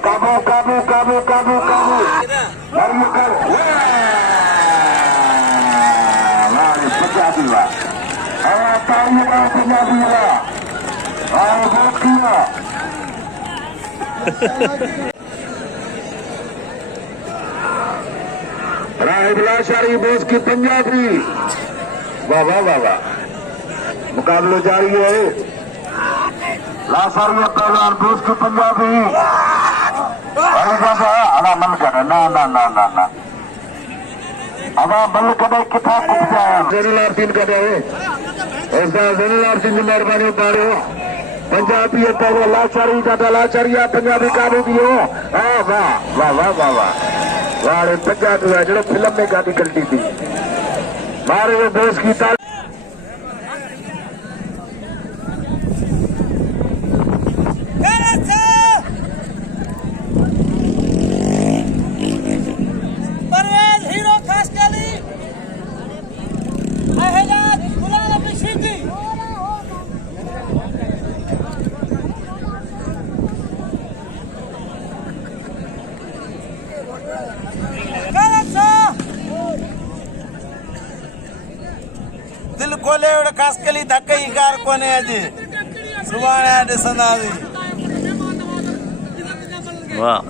काबू काबू काबू काबू काबू राहिबलाशारी बोस की पंजाबी। वाह वाह वाह वाह, मुकाबला जारी है। लासारी पहलवान बोस की पंजाबी। अरे मन कर ना ना ना ना ना अब बल कदे किथा कुछ जाए जनरल तीन कदे ऐसा जनरल सिंह की मेहरबानी उतारो पंजाबी पहले लाचारी दादा लाचारिया पंजाबी काबू दियो। हाँ वाह वाह वाह वाह वाह वाह पंजाबी है जो फिल्म में गाड़ी कल्टी थी मारे बोस की ताल दिल खोले खास कली धक ही कार कोने अज सुभाणे ॾिसंदासीं। वाह